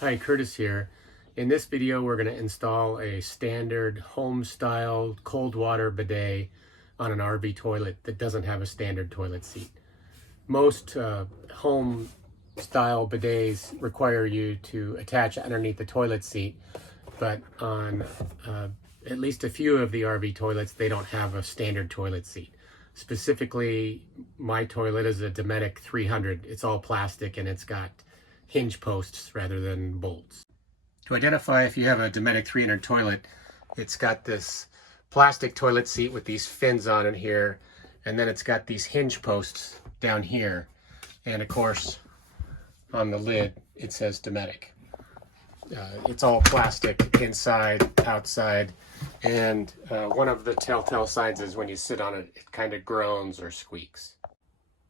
Hi, Curtis here. In this video, we're going to install a standard home-style cold water bidet on an RV toilet that doesn't have a standard toilet seat. Most home-style bidets require you to attach underneath the toilet seat, but on at least a few of the RV toilets, they don't have a standard toilet seat. Specifically, my toilet is a Dometic 300. It's all plastic and it's got hinge posts rather than bolts. To identify if you have a Dometic 300 toilet, it's got this plastic toilet seat with these fins on it here, and then it's got these hinge posts down here, and of course on the lid it says Dometic. It's all plastic inside, outside, and one of the telltale signs is when you sit on it, it kind of groans or squeaks.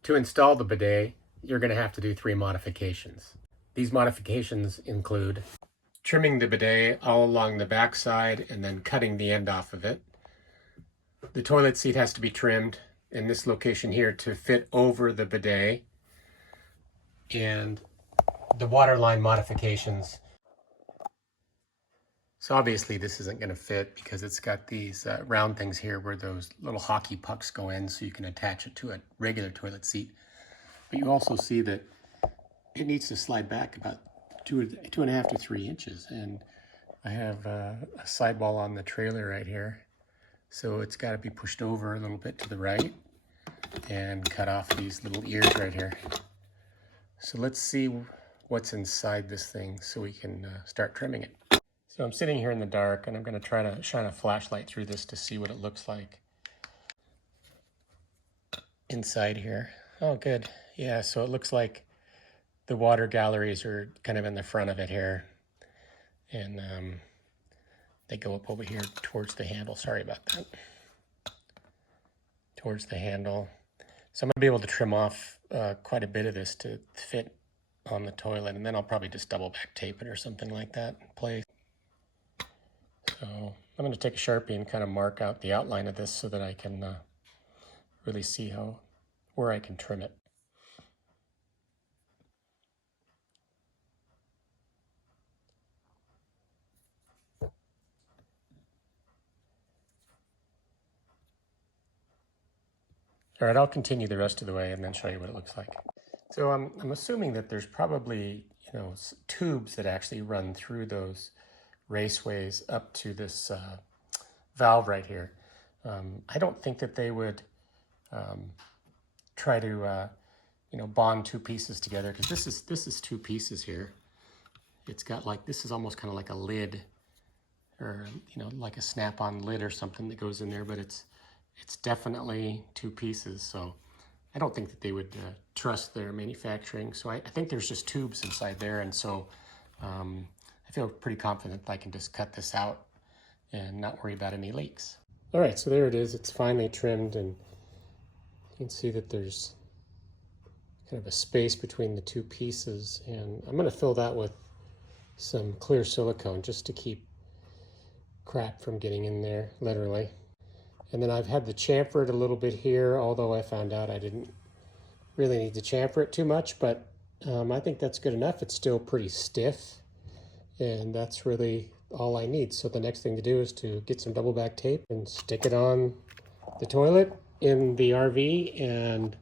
To install the bidet, you're going to have to do 3 modifications. These modifications include trimming the bidet all along the back side and then cutting the end off of it. The toilet seat has to be trimmed in this location here to fit over the bidet. And the waterline modifications. So obviously this isn't going to fit because it's got these round things here where those little hockey pucks go in, so you can attach it to a regular toilet seat. But you also see that it needs to slide back about 2.5 to 3 inches, and I have a sidewall on the trailer right here, so it's got to be pushed over a little bit to the right and cut off these little ears right here. So let's see what's inside this thing so we can start trimming it. So I'm sitting here in the dark and I'm going to try to shine a flashlight through this to see what it looks like inside here. Oh good, yeah, so it looks like the water galleries are kind of in the front of it here, and they go up over here towards the handle. Sorry about that. Towards the handle. So I'm going to be able to trim off quite a bit of this to fit on the toilet, and then I'll probably just double back tape it or something like that in place. So I'm going to take a Sharpie and kind of mark out the outline of this so that I can really see where I can trim it. All right, I'll continue the rest of the way and then show you what it looks like. So I'm assuming that there's probably, tubes that actually run through those raceways up to this valve right here. I don't think that they would try to, bond 2 pieces together, because this is 2 pieces here. It's got this is almost kind of like a lid, or like a snap-on lid or something that goes in there, but it's definitely 2 pieces, so I don't think that they would trust their manufacturing. So I think there's just tubes inside there, and so I feel pretty confident that I can just cut this out and not worry about any leaks. All right, so there it is. It's finally trimmed, and you can see that there's kind of a space between the 2 pieces, and I'm going to fill that with some clear silicone just to keep crap from getting in there, literally. And then I've had to chamfer it a little bit here, although I found out I didn't really need to chamfer it too much, but I think that's good enough. It's still pretty stiff, and that's really all I need. So the next thing to do is to get some double back tape and stick it on the toilet in the RV, and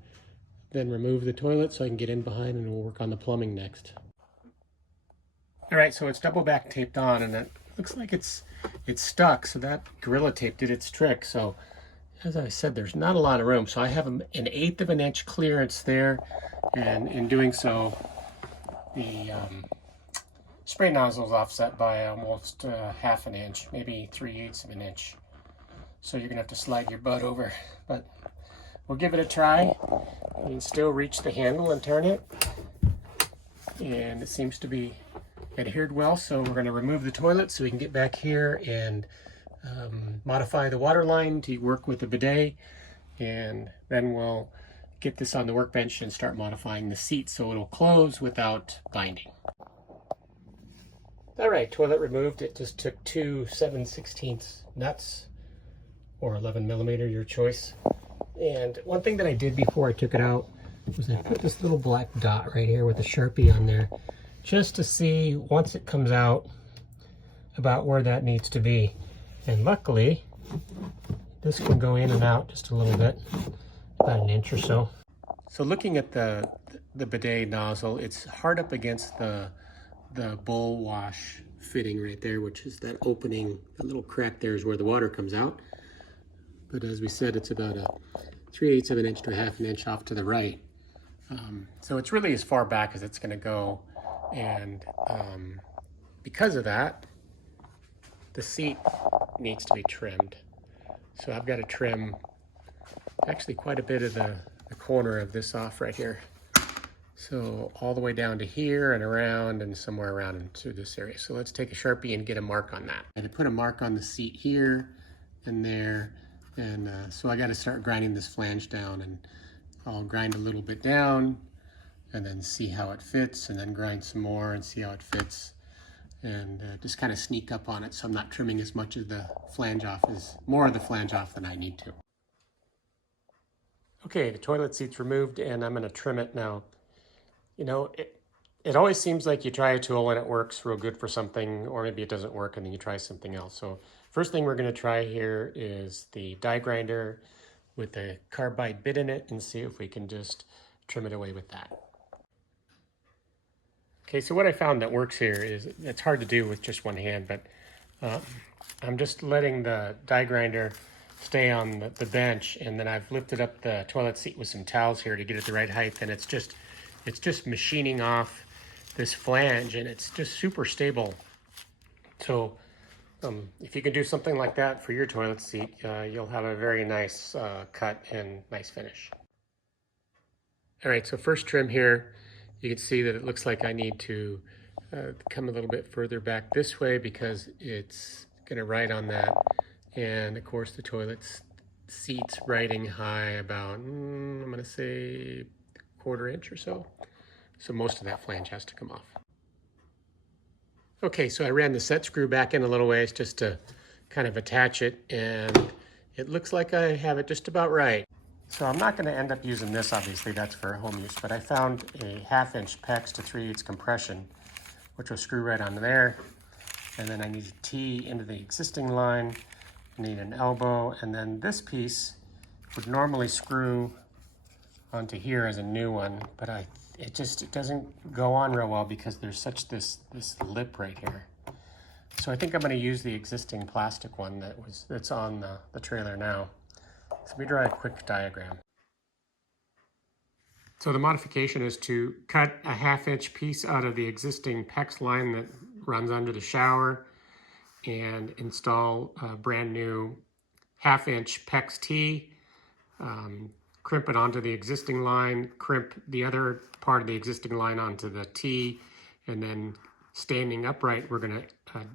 then remove the toilet so I can get in behind, and we'll work on the plumbing next. All right, so it's double back taped on, and it looks like it's stuck, so that Gorilla Tape did its trick. So as I said, there's not a lot of room, so I have an 1/8 of an inch clearance there, and in doing so the spray nozzle is offset by almost 1/2 an inch, maybe 3/8 of an inch. So you're gonna have to slide your butt over, but we'll give it a try. You can still reach the handle and turn it, and it seems to be adhered well. So we're going to remove the toilet so we can get back here and modify the water line to work with the bidet, and then we'll get this on the workbench and start modifying the seat so it'll close without binding. All right, toilet removed. It just took 2 7/16 nuts, or 11mm, your choice. And one thing that I did before I took it out was I put this little black dot right here with a Sharpie on there, just to see once it comes out about where that needs to be. And luckily, this can go in and out just a little bit, about an inch or so. So looking at the bidet nozzle, it's hard up against the bowl wash fitting right there, which is that opening, that little crack there is where the water comes out. But as we said, it's about a 3/8 of an inch to a half an inch off to the right. So it's really as far back as it's going to go. And because of that, the seat needs to be trimmed. So I've got to trim actually quite a bit of the corner of this off right here. So all the way down to here and around and somewhere around into this area. So let's take a Sharpie and get a mark on that. And I put a mark on the seat here and there. And so I got to start grinding this flange down, and I'll grind a little bit down and then see how it fits, and then grind some more and see how it fits, and just kind of sneak up on it so I'm not trimming as much of the flange off, more of the flange off than I need to. Okay, the toilet seat's removed and I'm going to trim it now. You know, it always seems like you try a tool and it works real good for something, or maybe it doesn't work and then you try something else. So first thing we're going to try here is the die grinder with a carbide bit in it, and see if we can just trim it away with that. Okay, so what I found that works here is, it's hard to do with just one hand, but I'm just letting the die grinder stay on the bench, and then I've lifted up the toilet seat with some towels here to get it the right height, and it's just machining off this flange, and it's just super stable. So if you can do something like that for your toilet seat, you'll have a very nice cut and nice finish. All right, so first trim here, you can see that it looks like I need to come a little bit further back this way because it's gonna ride on that. And of course the toilet seat's riding high about, I'm gonna say 1/4 inch or so. So most of that flange has to come off. Okay, so I ran the set screw back in a little ways just to kind of attach it, and it looks like I have it just about right. So I'm not going to end up using this, obviously, that's for home use, but I found a 1/2 inch PEX to 3/8 compression, which will screw right onto there. And then I need a T into the existing line, I need an elbow, and then this piece would normally screw onto here as a new one, but it doesn't go on real well because there's such this lip right here. So I think I'm going to use the existing plastic one that's on the trailer now. So let me draw a quick diagram. So the modification is to cut a 1/2 inch piece out of the existing PEX line that runs under the shower and install a brand new 1/2 inch PEX T, crimp it onto the existing line, crimp the other part of the existing line onto the T, and then standing upright, we're going to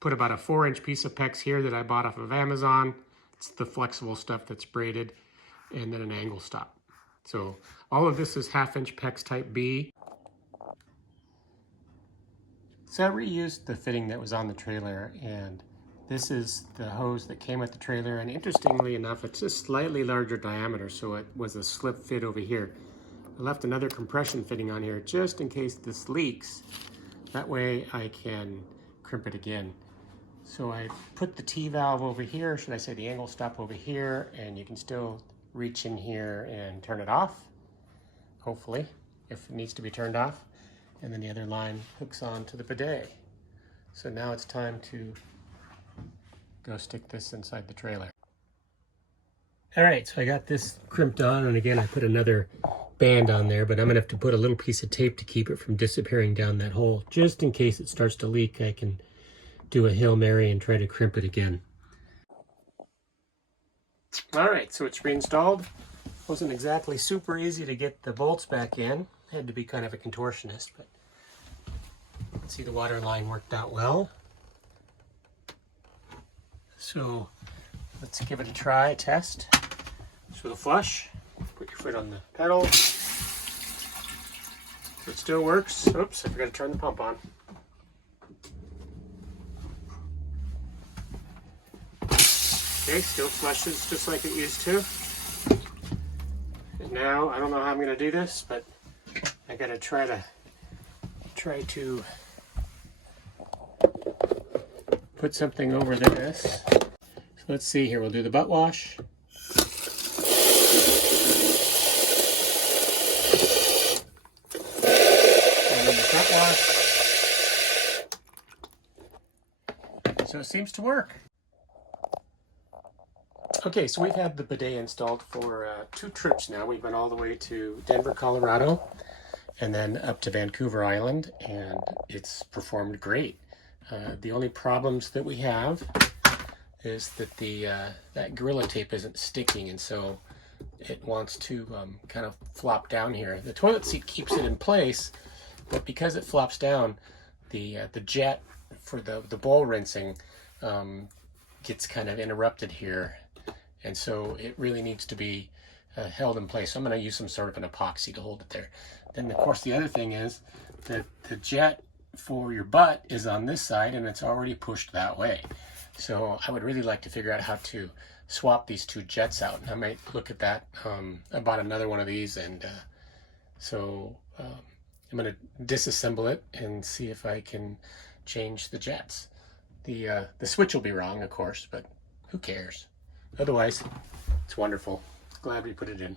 put about a 4 inch piece of PEX here that I bought off of Amazon. It's the flexible stuff that's braided, and then an angle stop. So all of this is 1/2 inch PEX type B. So I reused the fitting that was on the trailer, and this is the hose that came with the trailer, and interestingly enough, it's a slightly larger diameter, so it was a slip fit over here. I left another compression fitting on here just in case this leaks. That way I can crimp it again. So I put the T-valve over here, should I say the angle stop over here, and you can still reach in here and turn it off, hopefully, if it needs to be turned off. And then the other line hooks on to the bidet. So now it's time to go stick this inside the trailer. All right, so I got this crimped on, and again, I put another band on there, but I'm gonna have to put a little piece of tape to keep it from disappearing down that hole. Just in case it starts to leak, I can do a Hail Mary and try to crimp it again. All right, so it's reinstalled. Wasn't exactly super easy to get the bolts back in. Had to be kind of a contortionist, but you can see the water line worked out well. So let's give it a try, test. So the flush, put your foot on the pedal. So it still works. Oops, I forgot to turn the pump on. Okay, still flushes just like it used to. And now, I don't know how I'm going to do this, but I got to try try to put something over this. So let's see here. We'll do the butt wash. And then the front wash. So it seems to work. Okay, so we've had the bidet installed for 2 trips now. We've been all the way to Denver, Colorado, and then up to Vancouver Island, and it's performed great. The only problems that we have is that that Gorilla Tape isn't sticking, and so it wants to kind of flop down here. The toilet seat keeps it in place, but because it flops down, the jet for the bowl rinsing gets kind of interrupted here. And so it really needs to be held in place. So I'm going to use some sort of an epoxy to hold it there. Then, of course, the other thing is that the jet for your butt is on this side and it's already pushed that way. So I would really like to figure out how to swap these 2 jets out. And I might look at that. I bought another one of these, and so I'm going to disassemble it and see if I can change the jets. The switch will be wrong, of course, but who cares? Otherwise, it's wonderful. Glad we put it in.